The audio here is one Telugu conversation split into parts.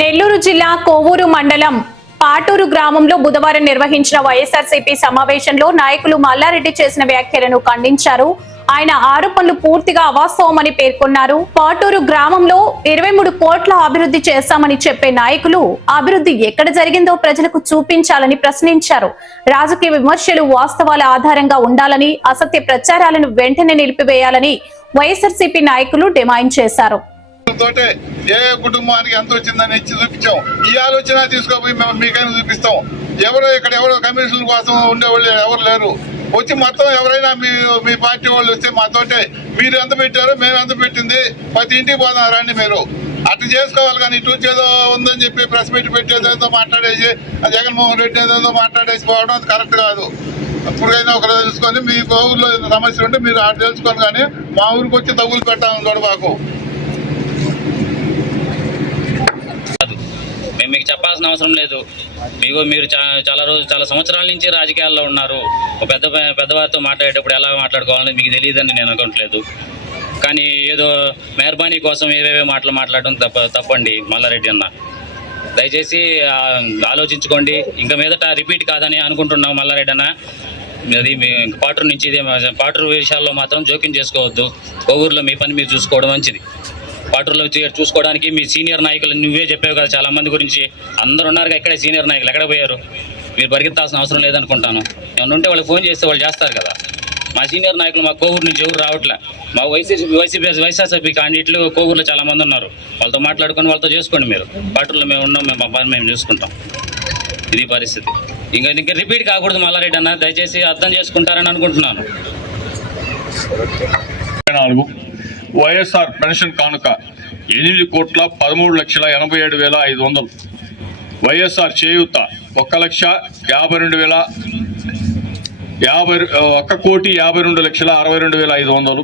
నెల్లూరు జిల్లా కోవూరు మండలం పాటూరు గ్రామంలో బుధవారం నిర్వహించిన వైఎస్ఆర్సీపీ సమావేశంలో నాయకులు మల్లారెడ్డి చేసిన వ్యాఖ్యలను ఖండించారు. ఆయన ఆరోపణలు పూర్తిగా అవాస్తవమని పేర్కొన్నారు. పాటూరు గ్రామంలో 23 కోట్ల అభివృద్ధి చేస్తామని చెప్పే నాయకులు అభివృద్ధి ఎక్కడ జరిగిందో ప్రజలకు చూపించాలని ప్రశ్నించారు. రాజకీయ విమర్శలు వాస్తవాల ఆధారంగా ఉండాలని, అసత్య ప్రచారాలను వెంటనే నిలిపివేయాలని వైఎస్ఆర్సీపీ నాయకులు డిమాండ్ చేశారు. ఏ కుటుంబానికి ఎంత వచ్చిందని ఇచ్చి చూపించాం. ఈ ఆలోచన తీసుకోపోయి మేము మీకైనా చూపిస్తాం. ఎవరో కమిషన్ల కోసం ఉండేవాళ్ళు ఎవరు లేరు. వచ్చి మొత్తం ఎవరైనా మీ పార్టీ వాళ్ళు వస్తే మాతోటే మీరు ఎంత పెట్టారో మేము ఎంత పెట్టింది ప్రతి ఇంటికి పోదాం రండి. మీరు అట్లా చేసుకోవాలి. కానీ ఇటు ఏదో ఉందని చెప్పి ప్రెస్ మీట్ పెట్టేదేదో మాట్లాడేసి జగన్మోహన్ రెడ్డి ఏదో మాట్లాడేసి పోవడం అది కరెక్ట్ కాదు. ఇప్పుడైనా ఒకరు తెలుసుకొని మీ ఊళ్ళో సమస్య ఉంటే మీరు అటు తెలుసుకొని, కానీ మా ఊరికి వచ్చి తగులు పెట్టాలని చూడబాకు. మేము మీకు చెప్పాల్సిన అవసరం లేదు. మీరు చాలా సంవత్సరాల నుంచి రాజకీయాల్లో ఉన్నారు. పెద్దవారితో మాట్లాడేటప్పుడు ఎలా మాట్లాడుకోవాలని మీకు తెలియదని నేను అనుకోవట్లేదు. కానీ ఏదో మెహర్బానీ కోసం ఏవేవో మాట్లాడడం తప్పండి మల్లారెడ్డి అన్న. దయచేసి ఆలోచించుకోండి. ఇంకా మీదట రిపీట్ కాదని అనుకుంటున్నాం మల్లారెడ్డి అన్న. అది పాటూరు నుంచి పాటూరు విషయాల్లో మాత్రం జోక్యం చేసుకోవద్దు. కోవూరులో మీ పని మీరు చూసుకోవడం మంచిది. పాటూరులో చూసుకోవడానికి మీ సీనియర్ నాయకులు నువ్వే చెప్పావు కదా, చాలా మంది గురించి అందరు ఉన్నారు. ఇక్కడే సీనియర్ నాయకులు ఎక్కడ పోయారు? మీరు పరిగెత్తాల్సిన అవసరం లేదనుకుంటాను. ఏమన్నా ఉంటే వాళ్ళు ఫోన్ చేస్తే వాళ్ళు చేస్తారు కదా. మా సీనియర్ నాయకులు మా కోవూరు నుంచి ఎవరు రావట్లే. మా వైఎస్ఆర్సీపీ క్యాండిడేట్లు కోవూరులో చాలా మంది ఉన్నారు. వాళ్ళతో మాట్లాడుకొని వాళ్ళతో చేసుకోండి. మీరు పాటూరులో మేము ఉన్నాం, మా పని మేము చూసుకుంటాం. ఇది పరిస్థితి. ఇంకా రిపీట్ కాకూడదు మల్లారెడ్డి అన్న. దయచేసి అర్థం చేసుకుంటారని అనుకుంటున్నాను. వైఎస్ఆర్ పెన్షన్ కానుక 8,13,87,500. వైఎస్ఆర్ చేయూత 1,52,62,500.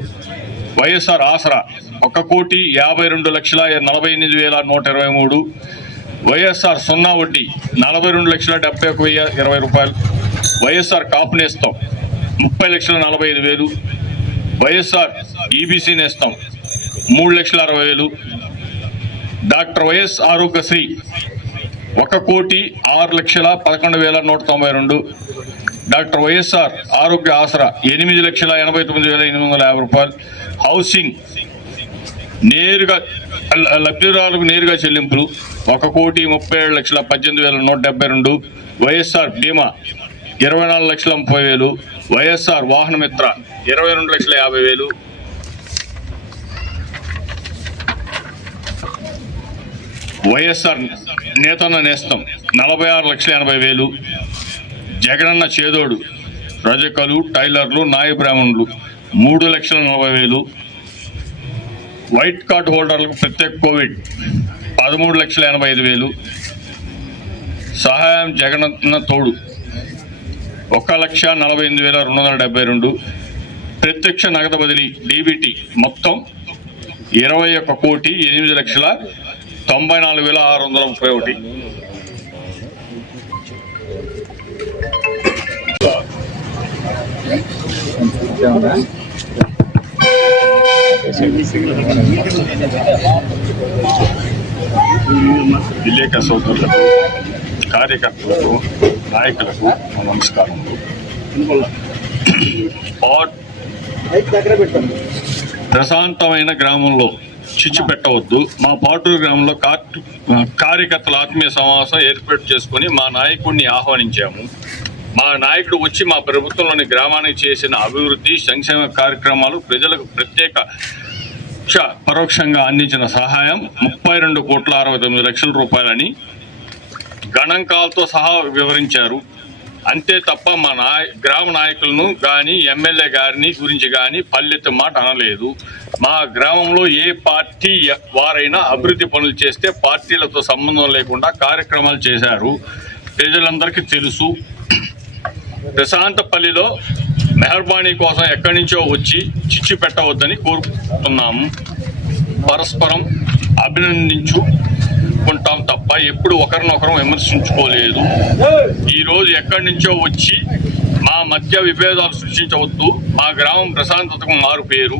వైఎస్ఆర్ ఆసరా 1,52,48,123. వైఎస్ఆర్ సున్నా వడ్డీ 42,71,020 రూపాయలు. వైఎస్ఆర్ కాపు నేస్తం 30,45,000. వైఎస్ఆర్ ఈబీసీ నేస్తం 3,60,000. Doctor YS Aarogyasri 1,06,11,192. Doctor YSR ఆరోగ్య ఆసరా 8,89,850 రూపాయలు. హౌసింగ్ నేరుగా లబ్ధిదారులకు నేరుగా చెల్లింపులు 1,37,18,172. వైఎస్ఆర్ బీమా 24,30,000. వైఎస్ఆర్ వాహన మిత్ర 22,50,000. వైఎస్ఆర్ నేతన్న నేస్తం 46,80,000. జగనన్న చేదోడు రజకలు, టైలర్లు, నాయ బ్రాహ్మణులు 3,40,000. వైట్ కార్డు హోల్డర్లకు ప్రత్యేక కోవిడ్ 13,85,000. సహాయం జగనన్న తోడు 1,48,272. ప్రత్యక్ష నగదు బదిలీ డీబీటీ మొత్తం 21,08,94,631. విలేకరుల సోదరులకు, కార్యకర్తలకు, నాయకులకు నమస్కారములు. ప్రశాంతమైన గ్రామంలో చిచ్చు పెట్టవద్దు. మా పాటూరు గ్రామంలో కార్యకర్తల ఆత్మీయ సమావేశం ఏర్పాటు చేసుకుని మా నాయకుడిని ఆహ్వానించాము. మా నాయకుడు వచ్చి మా ప్రభుత్వంలోని గ్రామానికి చేసిన అభివృద్ధి, సంక్షేమ కార్యక్రమాలు, ప్రజలకు ప్రత్యేక పరోక్షంగా అందించిన సహాయం 32,69,00,000 రూపాయలని గణాంకాలతో సహా వివరించారు. అంతే తప్ప మా గ్రామ నాయకులను కానీ ఎమ్మెల్యే గారిని గురించి కానీ పల్లెత్తు మాట అనలేదు. మా గ్రామంలో ఏ పార్టీ వారైనా అభివృద్ధి పనులు చేస్తే పార్టీలతో సంబంధం లేకుండా కార్యక్రమాలు చేశారు. ప్రజలందరికీ తెలుసు. ప్రశాంతపల్లిలో మెహర్బానీ కోసం ఎక్కడి నుంచో వచ్చి చిచ్చు పెట్టవద్దని కోరుకుంటున్నాము. పరస్పరం అభినందించుకుంటాం తప్ప ఎప్పుడు ఒకరినొకరు విమర్శించుకోలేదు. ఈరోజు ఎక్కడి నుంచో వచ్చి మా మధ్య విభేదాలు సృష్టించవద్దు. మా గ్రామం ప్రశాంతతకు మారు పేరు.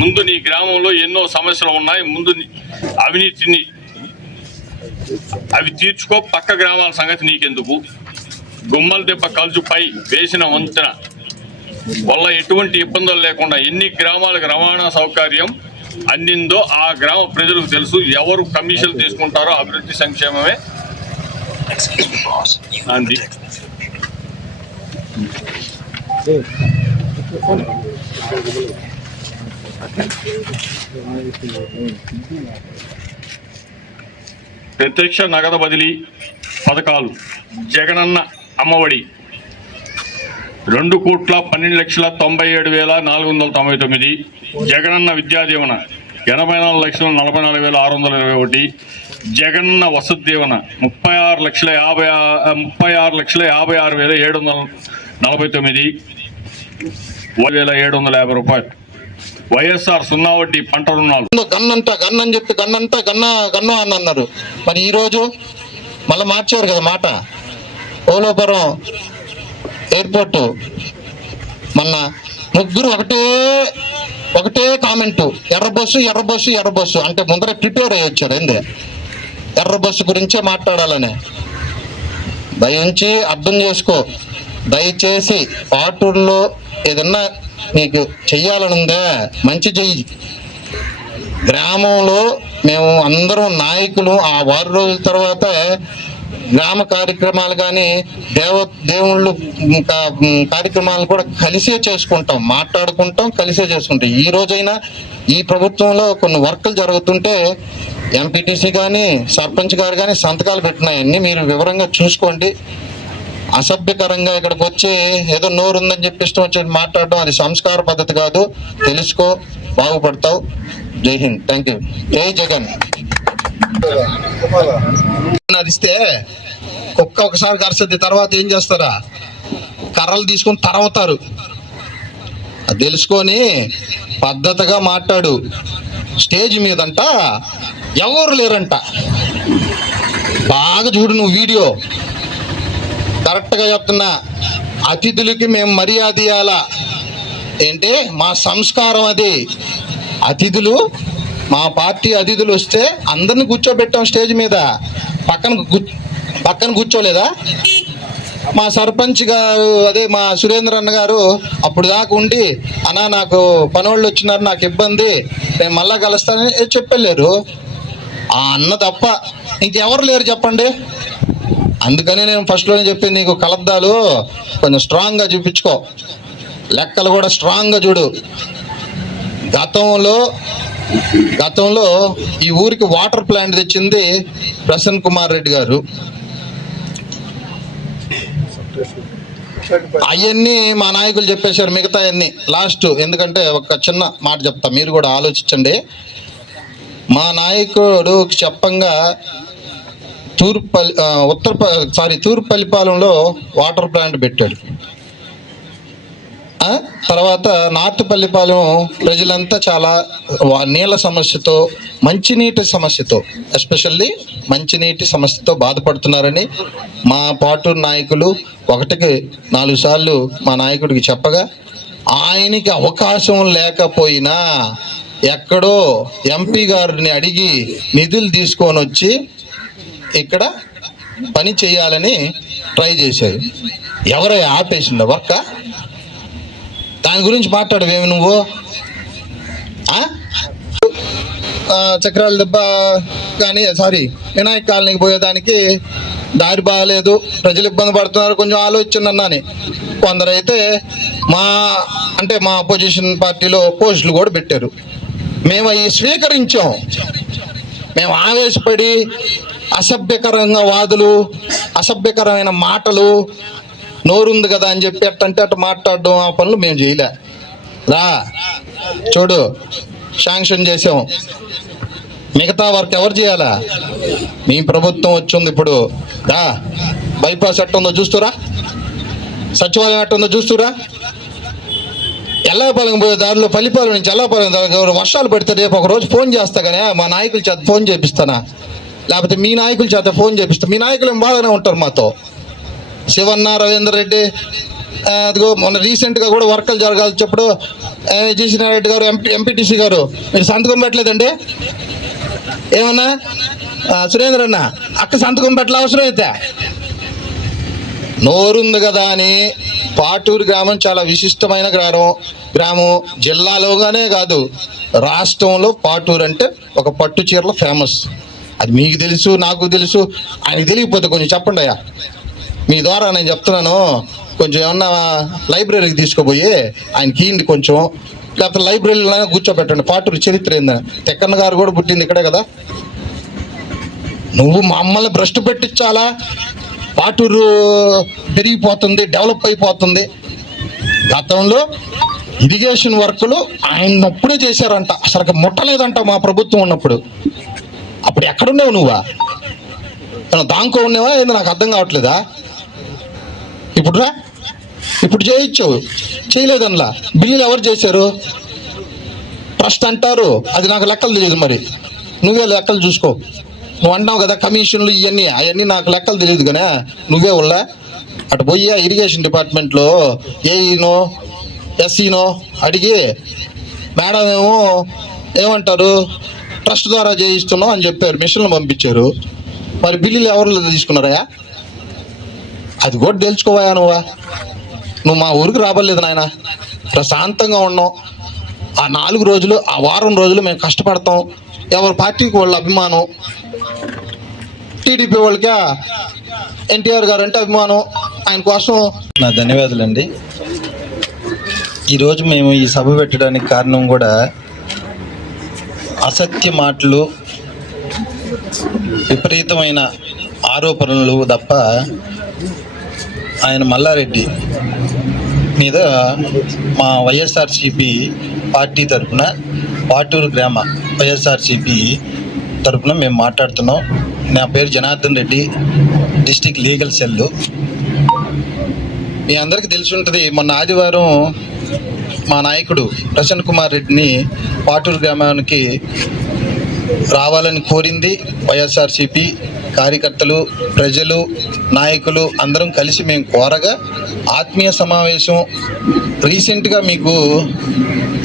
ముందు నీ గ్రామంలో ఎన్నో సమస్యలు ఉన్నాయి. ముందు అవినీతిని అవి తీర్చుకో, పక్క గ్రామాల సంగతి నీకెందుకు? గుమ్మల దెబ్బ కలుజుపై వేసిన వంతెన వల్ల ఎటువంటి ఇబ్బందులు లేకుండా ఎన్ని గ్రామాలకు రవాణా సౌకర్యం అందిందో ఆ గ్రామ ప్రజలకు తెలుసు. ఎవరు కమిషన్లు తీసుకుంటారో అభివృద్ధి సంక్షేమమే అంది. ప్రత్యక్ష నగదు బదిలీ పథకాలు. జగనన్న అమ్మఒడి 2,12,97,499. జగనన్న విద్యా దీవెన 84,44,621. జగనన్న వసతి దీవెన 36,56,749. 1,750 రూపాయలు. వైఎస్ఆర్ 0 వడ్డీ పంట రుణాలు. గన్నని చెప్పి గన్ను అని అన్నారు. మరి ఈరోజు మళ్ళీ మార్చారు కదా మాట. పోలవరం ఎయిర్పోర్టు మొన్న ముగ్గురు ఒకటే కామెంటు, ఎర్ర బస్సు అంటే ముందరే ప్రిపేర్ అయ్యి వచ్చారు. ఏంది ఎర్ర బస్సు గురించే మాట్లాడాలని. దయించి అర్థం చేసుకో. దయచేసి పాటూరులో ఏదన్నా నీకు చెయ్యాలనుందా మంచి చెయ్యి. గ్రామంలో మేము అందరం నాయకులు ఆ 6 రోజుల తర్వాత గ్రామ కార్యక్రమాలు కానీ దేవుళ్ళు కార్యక్రమాలు కూడా కలిసే చేసుకుంటాం, మాట్లాడుకుంటాం, కలిసే చేసుకుంటాం. ఈ రోజైనా ఈ ప్రభుత్వంలో కొన్ని వర్కులు జరుగుతుంటే ఎంపీటీసీ కానీ సర్పంచ్ గారు కానీ సంతకాలు పెట్టినాయన్ని మీరు వివరంగా చూసుకోండి. అసభ్యకరంగా ఇక్కడికి వచ్చి ఏదో నోరు ఉందని చెప్పి ఇష్టం వచ్చి మాట్లాడడం అది సంస్కార పద్ధతి కాదు. తెలుసుకో, బాగుపడతావు. జై హింద్. Thank you. జై జగన్. అరిస్తే కుక్క ఒకసారి కరుస్తుంది, తర్వాత ఏం చేస్తారా? కర్రలు తీసుకొని తరవుతారు. అది తెలుసుకొని పద్ధతిగా మాట్లాడు. స్టేజ్ మీదంట ఎవరు లేరంట. బాగా చూడు నువ్వు వీడియో. కరెక్ట్గా చెప్తున్నా. అతిథులకి మేము మర్యాద ఇవ్వాలా. ఏంటి మా సంస్కారం అది. అతిథులు మా పార్టీ అతిథులు వస్తే అందరిని కూర్చోబెట్టాం స్టేజ్ మీద. పక్కన కూర్చోలేదా? మా సర్పంచ్ గారు అదే మా సురేంద్ర అన్న గారు అప్పుడు దాకా ఉండి అన్నా నాకు పనోళ్ళు వచ్చినారు, నాకు ఇబ్బంది, నేను మళ్ళా కలుస్తానని చెప్పలేరు. ఆ అన్న తప్ప ఇంకెవరు లేరు చెప్పండి. అందుకనే నేను ఫస్ట్లోనే చెప్పింది, నీకు కలద్దాలు కొంచెం స్ట్రాంగ్గా చూపించుకో, లెక్కలు కూడా స్ట్రాంగ్గా చూడు. గతంలో ఈ ఊరికి వాటర్ ప్లాంట్ తెచ్చింది ప్రసన్న కుమార్ రెడ్డి గారు. అవన్నీ మా నాయకులు చెప్పేశారు, మిగతా అన్ని లాస్ట్. ఎందుకంటే ఒక చిన్న మాట చెప్తా, మీరు కూడా ఆలోచించండి. మా నాయకుడు చెప్పంగా తూర్పుపల్లిపాలెంలో వాటర్ ప్లాంట్ పెట్టాడు. తర్వాత నార్తుపల్లిపాలెం ప్రజలంతా చాలా నీళ్ళ సమస్యతో, మంచినీటి సమస్యతో, ఎస్పెషల్లీ మంచినీటి సమస్యతో బాధపడుతున్నారని మా పాటూరు నాయకులు 1కి 4 సార్లు మా నాయకుడికి చెప్పగా, ఆయనకి అవకాశం లేకపోయినా ఎక్కడో ఎంపీ గారిని అడిగి నిధులు తీసుకొని వచ్చి ఇక్కడ పని చేయాలని ట్రై చేశారు. ఎవరో ఆపేసిండ వర్క? దాని గురించి మాట్లాడవేమి నువ్వు? చక్రాల దెబ్బ కానీ వినాయక కాలనీకి పోయేదానికి దారి బాగాలేదు, ప్రజలు ఇబ్బంది పడుతున్నారు, కొంచెం ఆలోచన. కొందరైతే మా అపోజిషన్ పార్టీలో పోస్టులు కూడా పెట్టారు. మేము అవి స్వీకరించాం. మేము ఆవేశపడి అసభ్యకరంగా వాదులు, అసభ్యకరమైన మాటలు, నోరుంది కదా అని చెప్పి అట్ట మాట్లాడడం, ఆ పనులు మేము చేయలే. రా చూడు, శాంక్షన్ చేసాం. మిగతా వర్క్ ఎవరు చేయాలా? మీ ప్రభుత్వం వచ్చింది ఇప్పుడు. రా, బైపాస్ ఎట్ట ఉందో చూస్తురా, సచివాలయం ఎట్ట ఉందో చూస్తురా. ఎల్లాపాలెం పోయే దారిలో పల్లిపాలెం నుంచి ఎల్లాపాలెం దాకా వర్షాలు పడితే రేపు ఒక రోజు ఫోన్ చేస్తా కానీ మా నాయకుల చేత ఫోన్ చేపిస్తానా, లేకపోతే మీ నాయకుల చేత ఫోన్ చేపిస్తా. మీ నాయకులు ఏం బాగానే ఉంటారు మాతో. శివన్న, రవీందర్ రెడ్డి, అదిగో మొన్న రీసెంట్గా కూడా వర్కలు జరగాల్సినప్పుడు జీసీనారెడ్డి గారు, ఎంపీటీసీ గారు, మీరు సంతకం పెట్టలేదండి. ఏమన్నా సురేంద్ర అన్న అక్క సంతకం పెట్టాల అవసరం అయితే నోరుంది కదా అని పాటూరు గ్రామం చాలా విశిష్టమైన గ్రామం జిల్లాలోగానే కాదు రాష్ట్రంలో పాటూరు అంటే ఒక పట్టు చీరలు ఫేమస్. అది మీకు తెలుసు, నాకు తెలుసు. ఆయనకి తెలియకపోతే కొంచెం చెప్పండి అయ్యా. మీ ద్వారా నేను చెప్తున్నాను, కొంచెం ఏమన్నా లైబ్రరీకి తీసుకుపోయి ఆయనకి ఇయ్యండి కొంచెం, లేకపోతే లైబ్రరీలో కూర్చోబెట్టండి. పాటూరు చరిత్ర ఏందని. తెక్కన్న గారు కూడా పుట్టింది ఇక్కడే కదా. నువ్వు మమ్మల్ని భ్రష్టు పెట్టించాలా? పాటూరు పెరిగిపోతుంది, డెవలప్ అయిపోతుంది. గతంలో ఇరిగేషన్ వర్కులు ఆయనప్పుడే చేశారంట, అసలు ముట్టలేదంట మా ప్రభుత్వం ఉన్నప్పుడు. అప్పుడు ఎక్కడున్నావు నువ్వా? దాంకో ఉన్నావా ఏంది? నాకు అర్థం కావట్లేదా? ఇప్పుడు చేయొచ్చావు, చేయలేదనలా. బిల్లులు ఎవరు చేశారు? ట్రస్ట్ అంటారు, అది నాకు లెక్కలు తెలియదు. మరి నువ్వే లెక్కలు చూసుకో. నువ్వు అంటున్నావు కదా కమిషన్లు అవన్నీ నాకు లెక్కలు తెలియదు కానీ నువ్వే ఉల్లా అటు పోయి ఇరిగేషన్ డిపార్ట్మెంట్లో ఏఈనో ఎస్ఈనో అడిగి మేడం ఏమంటారు ట్రస్ట్ ద్వారా చేయిస్తున్నాం అని చెప్పారు, మిషన్లు పంపించారు. మరి బిల్లులు ఎవరు తీసుకున్నారా? అది కూడా తెలుసుకోవా నువ్వు మా ఊరికి రాబలేదు నాయన. ప్రశాంతంగా ఉన్నాం. ఆ 4 రోజులు, ఆ వారం రోజులు మేము కష్టపడతాం. ఎవరి పార్టీకి వాళ్ళ అభిమానం. టీడీపీ వాళ్ళకి ఎన్టీఆర్ గారు అంటే అభిమానం. ఆయన కోసం నా ధన్యవాదాలండి. ఈరోజు మేము ఈ సభ పెట్టడానికి కారణం కూడా అసత్య మాటలు, విపరీతమైన ఆరోపణలు తప్ప ఆయన మల్లారెడ్డి మీద మా వైఎస్ఆర్సీపీ పార్టీ తరఫున, పాటూరు గ్రామ వైఎస్ఆర్సీపీ తరఫున మేము మాట్లాడుతున్నాం. నా పేరు Janardhan Reddy, district legal cell. మీ అందరికీ తెలిసి ఉంటుంది, మొన్న ఆదివారం మా నాయకుడు ప్రసన్న కుమార్ రెడ్డిని పాటూరు గ్రామానికి రావాలని కోరింది వైఎస్ఆర్సీపీ కార్యకర్తలు, ప్రజలు, నాయకులు అందరం కలిసి మేము కోరగా ఆత్మీయ సమావేశం. రీసెంట్గా మీకు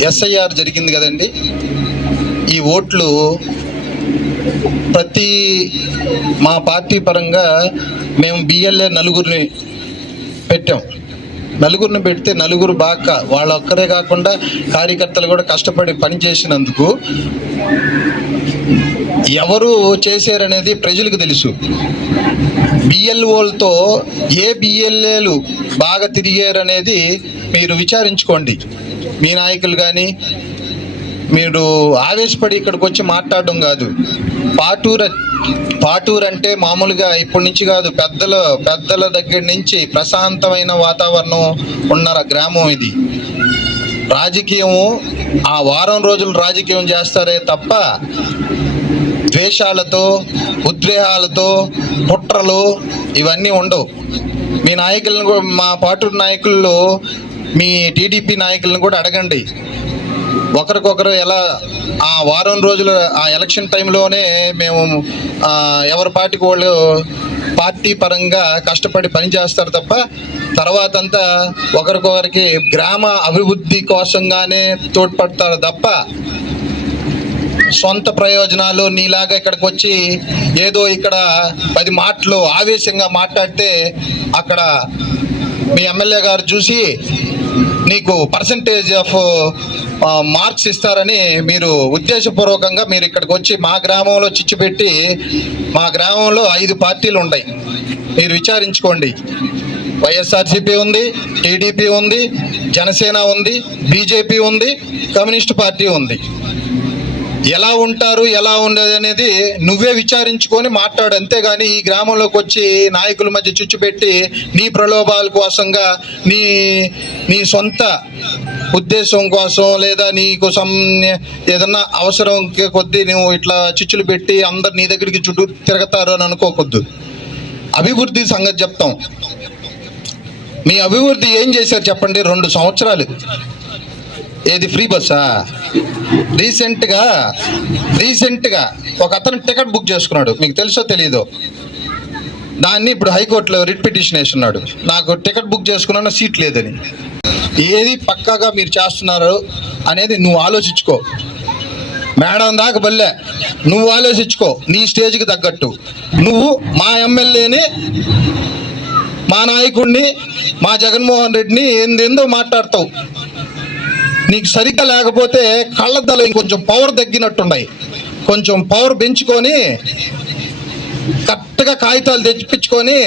ఎస్ఐఆర్ జరిగింది కదండి. ఈ ఓట్లు ప్రతి మా పార్టీ పరంగా మేము బిఎల్ఏ నలుగురిని పెట్టాం. నలుగురిని పెడితే నలుగురు బాగా వాళ్ళ ఒక్కరే కాకుండా కార్యకర్తలు కూడా కష్టపడి పనిచేసినందుకు ఎవరు చేశారనేది ప్రజలకు తెలుసు. బిఎల్ఓలతో ఏ బిఎల్ఏలు బాగా తిరిగారనేది మీరు విచారించుకోండి. మీ నాయకులు కానీ మీరు ఆవేశపడి ఇక్కడికి వచ్చి మాట్లాడడం కాదు. పాటూరు అంటే మామూలుగా ఇప్పటి నుంచి కాదు, పెద్దల దగ్గర నుంచి ప్రశాంతమైన వాతావరణం ఉన్న గ్రామం ఇది. రాజకీయము ఆ వారం రోజులు రాజకీయం చేస్తారే తప్ప ద్వేషాలతో, ఉద్రేహాలతో, కుట్రలు ఇవన్నీ ఉండవు. మీ నాయకులను, మా పాటూరు నాయకుల్లో మీ టీడీపీ నాయకులను కూడా అడగండి. ఒకరికొకరు ఎలా ఆ వారం రోజులు ఆ ఎలక్షన్ టైంలోనే మేము ఎవరి పార్టీకి వాళ్ళు పార్టీ పరంగా కష్టపడి పనిచేస్తారు తప్ప తర్వాత అంతా ఒకరికొకరికి గ్రామ అభివృద్ధి కోసంగానే తోడ్పడతారు తప్ప సొంత ప్రయోజనాలు నీలాగా ఇక్కడికి వచ్చి ఏదో ఇక్కడ 10 మాటలు ఆవేశంగా మాట్లాడితే అక్కడ మీ ఎమ్మెల్యే గారు చూసి నీకు పర్సంటేజ్ ఆఫ్ మార్క్స్ ఇస్తారని మీరు ఉద్దేశపూర్వకంగా మీరు ఇక్కడికి వచ్చి మా గ్రామంలో చిచ్చు పెట్టి, మా గ్రామంలో 5 పార్టీలు ఉన్నాయి, మీరు విచారించుకోండి. వైఎస్ఆర్సీపీ ఉంది, టీడీపీ ఉంది, జనసేన ఉంది, బీజేపీ ఉంది, కమ్యూనిస్ట్ పార్టీ ఉంది. ఎలా ఉంటారు, ఎలా ఉండదు అనేది నువ్వే విచారించుకొని మాట్లాడు. అంతేగాని ఈ గ్రామంలోకి వచ్చి నాయకుల మధ్య చుచ్చు పెట్టి నీ ప్రలోభాల కోసంగా నీ సొంత ఉద్దేశం కోసం లేదా నీకు ఏదన్నా అవసరం కొద్దీ నువ్వు ఇట్లా చిచ్చులు పెట్టి అందరు నీ దగ్గరికి చుట్టూ తిరగతారు అని అనుకోవద్దు. అభివృద్ధి సంగతి చెప్తాం. మీ అభివృద్ధి ఏం చేశారు చెప్పండి? 2 సంవత్సరాలు ఏది ఫ్రీ బస్సా? రీసెంట్గా ఒక అతను టికెట్ బుక్ చేసుకున్నాడు, మీకు తెలుసో తెలీదో. దాన్ని ఇప్పుడు హైకోర్టులో రిట్ పిటిషన్ వేస్తున్నాడు, నాకు టికెట్ బుక్ చేసుకున్నా సీట్ లేదని. ఏది పక్కాగా మీరు చేస్తున్నారు అనేది నువ్వు ఆలోచించుకో. మేడం దాకా బల్లే, నువ్వు ఆలోచించుకో నీ స్టేజ్కి తగ్గట్టు. నువ్వు మా ఎమ్మెల్యేని, మా నాయకుడిని, మా జగన్మోహన్ రెడ్డిని ఏందేందో మాట్లాడతావు. నీకు సరిగ్గా లేకపోతే కళ్ళద్దాలు ఇంకొంచెం పవర్ తగ్గినట్టున్నాయి. కొంచెం పవర్ పెంచుకొని కరెక్ట్గా కాగితాలు తెచ్చిపించుకొని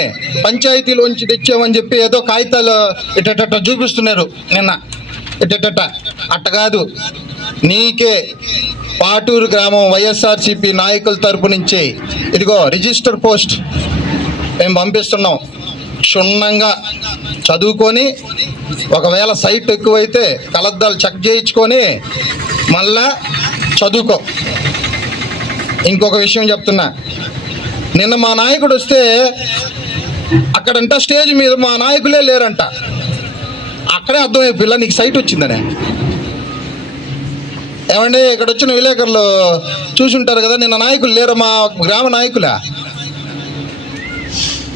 పంచాయతీలోంచి తెచ్చామని చెప్పి ఏదో కాగితాలు ఇట్ట చూపిస్తున్నారు నిన్న. ఇట్ట అట్ట కాదు, నీకే పాటూరు గ్రామం వైఎస్ఆర్సీపీ నాయకుల తరపు నుంచి ఇదిగో రిజిస్టర్ పోస్ట్ మేము పంపిస్తున్నాం. క్షుణ్ణంగా చదువుకొని, ఒకవేళ సైట్ ఎక్కువైతే కలద్దాలు చెక్ చేయించుకొని మళ్ళా చదువుకో. ఇంకొక విషయం చెప్తున్నా, నిన్న మా నాయకుడు వస్తే అక్కడంట స్టేజ్ మీద మా నాయకులే లేరంట. అక్కడే అర్థమైపోయిలా నీకు సైట్ వచ్చిందనే. ఏమండి, ఇక్కడ వచ్చిన విలేకరులు చూసుంటారు కదా, నిన్న నాయకులు లేరు, మా గ్రామ నాయకులా.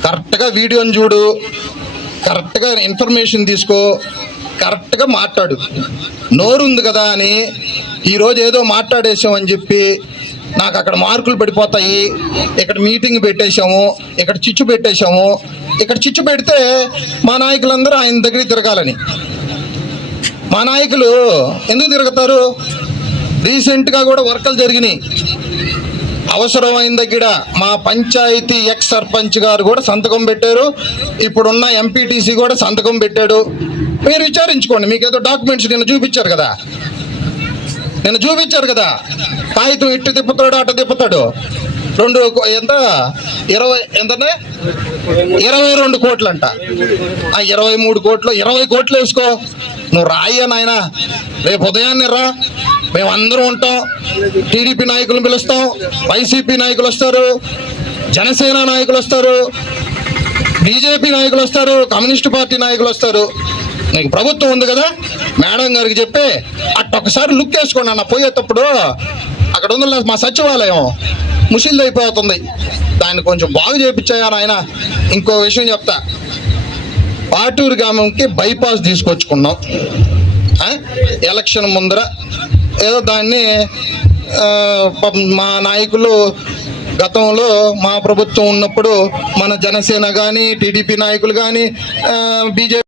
కరెక్ట్గా వీడియోని చూడు, కరెక్ట్గా ఇన్ఫర్మేషన్ తీసుకో, కరెక్ట్గా మాట్లాడు. నోరు ఉంది కదా అని ఈరోజు ఏదో మాట్లాడేసామని చెప్పి నాకు అక్కడ మార్కులు పడిపోతాయి, ఇక్కడ మీటింగ్ పెట్టేశాము, ఇక్కడ చిచ్చు పెట్టేశాము, ఇక్కడ చిచ్చు పెడితే మా నాయకులందరూ ఆయన దగ్గరికి తిరగాలని. మా నాయకులు ఎందుకు తిరుగుతారు? రీసెంట్గా కూడా వర్కలు జరిగినాయి. అవసరమైన దగ్గర మా పంచాయతీ ఎక్స్ సర్పంచ్ గారు కూడా సంతకం పెట్టారు, ఇప్పుడున్న ఎంపీటీసీ కూడా సంతకం పెట్టాడు. మీరు విచారించుకోండి, మీకు ఏదో డాక్యుమెంట్స్ నిన్న చూపించారు కదా, కాగితం ఇట్టు తిప్పుతాడు అట్ట తిప్పుతాడు. 22 కోట్లు అంట. ఆ 23 కోట్లు 20 కోట్లు వేసుకో, నువ్వు రాయ్యా నాయన. రేపు ఉదయాన్నే రా, మేమందరం ఉంటాం. టీడీపీ నాయకులను పిలుస్తాం, వైసీపీ నాయకులు వస్తారు, జనసేన నాయకులు వస్తారు, బీజేపీ నాయకులు వస్తారు, కమ్యూనిస్టు పార్టీ నాయకులు వస్తారు. నీకు ప్రభుత్వం ఉంది కదా, మేడం గారికి చెప్పి అట్టొకసారి లుక్ వేసుకోండి అన్న. పోయేటప్పుడు అక్కడ ఉంది మా సచివాలయం ముషిల్ది అయిపోతుంది, దాన్ని కొంచెం బాగు చేయించాయా నాయన. ఇంకో విషయం చెప్తా, పాటూరు గ్రామంకి బైపాస్ తీసుకొచ్చుకున్నాం ఎలక్షన్ ముందర. ఏదో దాన్ని మా నాయకులు గతంలో మా ప్రభుత్వం ఉన్నప్పుడు మన జనసేన కానీ, టీడీపీ నాయకులు కానీ, బీజేపీ